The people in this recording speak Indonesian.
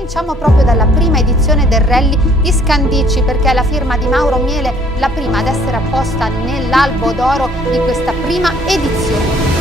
cominciamo proprio dalla prima edizione del Rally di Scandicci, perché è la firma di Mauro Miele la prima ad essere apposta nell'albo d'oro di questa prima edizione.